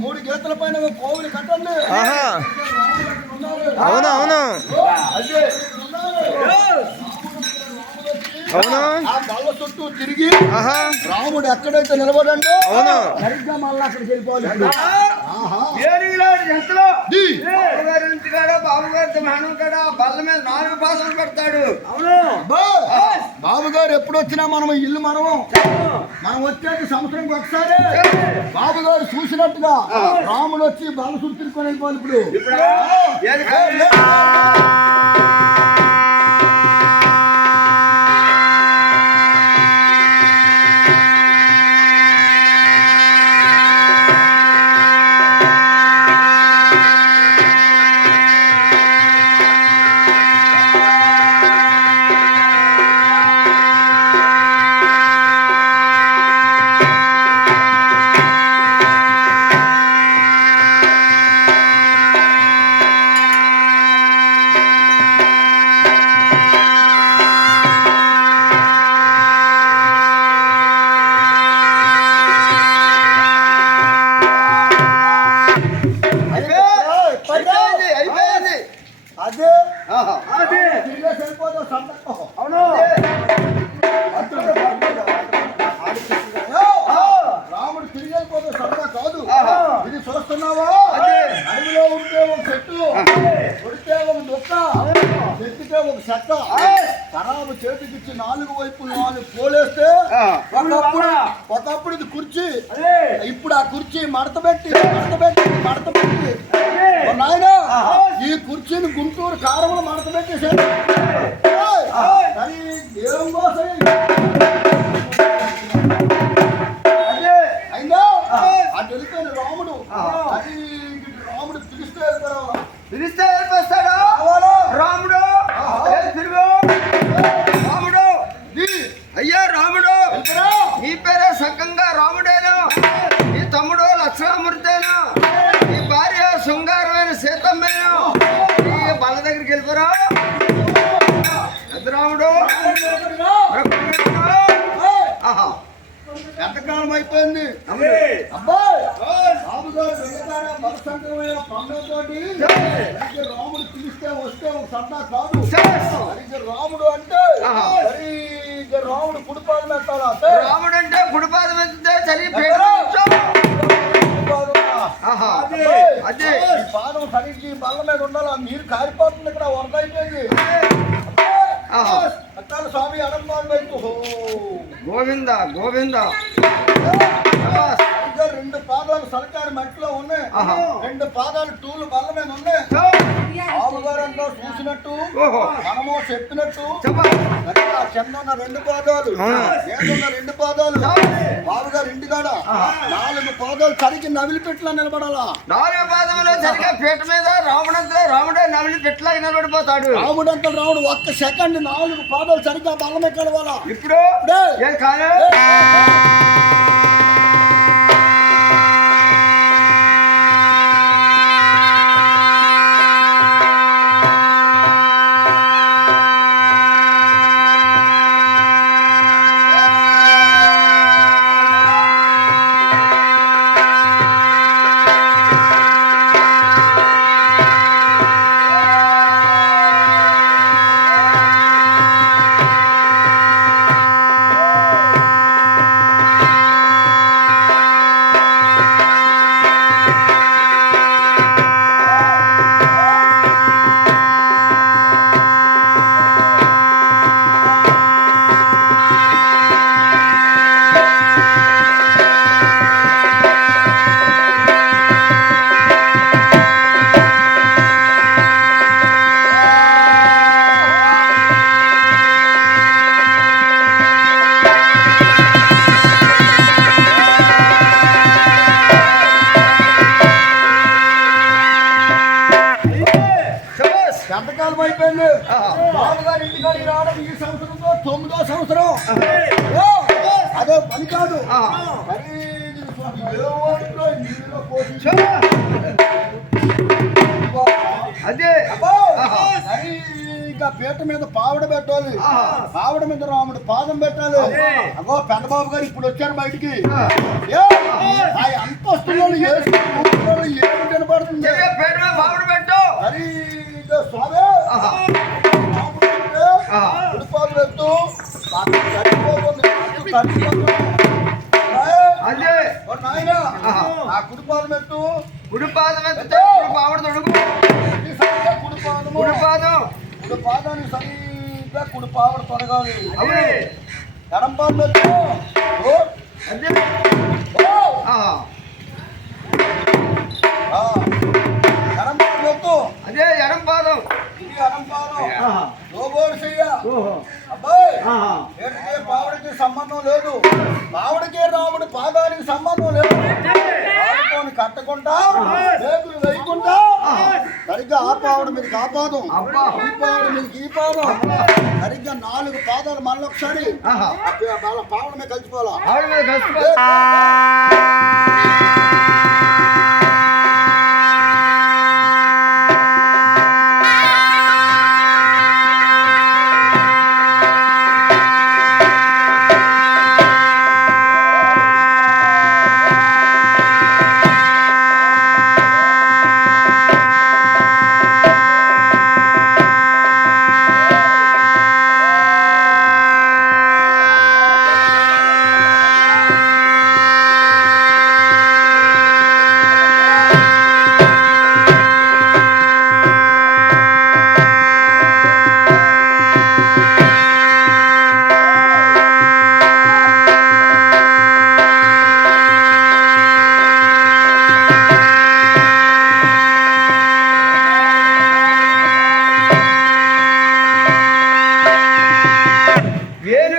మూడు గేతులు పైన కోవిలు కట్టండి. అవును అవును. అవును. ఆ బల్ల చుట్టూ తిరిగి రాముడు ఎక్కడైతే నిలబడండో అవును. సరిగ్గా మళ్ళీ అక్కడికి వెళ్ళిపోవాలి. ఇంటికాడ బాబుగారితో మహనం కాడ బల్ల మీద నాలుగు పాసలు పెడతాడు. బాబు గారు ఎప్పుడు వచ్చినా మనం ఇల్లు మనము. మనం వచ్చేది సంవత్సరంకి ఒకసారి. బాబు గారు చూసినట్టుగా రాముడు వచ్చి బాల చుట్టూ తిరుక్కొని వెళ్ళిపోవాలి ఇప్పుడు నాలుగు వైపులు నాలుగు పోలేస్తే. ఒకప్పుడు ఒకప్పుడు ఇది కుర్చీ. ఇప్పుడు ఆ కుర్చీ మడత పెట్టి మడత పెట్టి మడత పెట్టి. నాయనా ఈ కుర్చీని గుంటూరు కారంలో మడత పెట్టేసాడు దగ్గరికి వెళ్ళిపోరా. పెద్ద రాముడు ఆహా. ఎంతకాలం అయిపోయింది. రాముడు పిలిస్తే వస్తే ఒక సరదా కాదు. రాముడు అంటే రాముడు కుడిపాదం రాముడు అంటే కుడిపాదం ఆహా. అదే. ఈ పాదం సరిగ్గా బల్ల మీద ఉండాలి? నీరు కారిపోతుంది ఇక్కడ వరద అయిపోయింది. అట్టాల స్వామి అనంబాన్ వైపు గోవింద గోవింద. రెండు పాదాలు సరకారు మట్టిలో ఉన్నాయి. రెండు పాదాలు టూలు బల్ల మీద ఉన్నాయి. అంతా చూసినట్టు. మనము చెప్పినట్టు. ఉన్న రెండు పాదాలు. రెండు పాదాలు. ఇంటికాడ నాలుగు పాదాలు సరికి నవిలి పెట్లా నిలబడాలా? నాలుగు పాదములో సరిగా పీట మీద రాముడంతో రాముడే నవిలి పెట్లాగి నిలబడిపోతాడు. రాముడు అంతా రాముడు ఒక్క సెకండ్ నాలుగు పాదాలు సరిగ్గా బల్ల మీద కలవాలా ఇప్పుడు కాదు? ఎంతకాలం అయిపోయింది. బాబుగారు ఇంటికాడికి రావడం ఈ సంవత్సరంతో తొమ్మిదో సంవత్సరం అదే పని కాదు. మరి. అదే. మరి సరిగ్గా పీట మీద పావడ పెట్టాలి. పావడ మీద రాముడు పాదం పెట్టాలి. అగో పెద్దబాబు గారు ఇప్పుడు వచ్చారు బయటికి అంతస్తులో ఏం వినపడుతుంది చెయ్యి స్వామి. అంటే ఆహా. ఉడిపాలు పెట్టు. అదే. ఓ నాయనా. నా కుడిపాలు పెట్టు. కుడిపాదం ఎత్తితే కుడి బావుడు తొడుగు. కుడిపాదం. కుడి పాదానికి సరిగ్గా కుడి పావడ తొలగాలి. అవును ఎడం పాలు పెట్టు. ఓ, అదే. పావుడికి సంబంధం లేదు. పావుడికి రాముడి పాదానికి సంబంధం లేదు. కట్టకుండా రేకులు వేయకుండా సరిగ్గా ఆ పావుడి మీదకి ఆ పాదం. ఈ పావుడి మీదకి ఈ పాదం సరిగ్గా నాలుగు పాదాలు మళ్ళీ ఒకసారి ఆహా. ఆ పే- వాళ్ళ పావుడి మీద కలిసిపోవాలా? మీద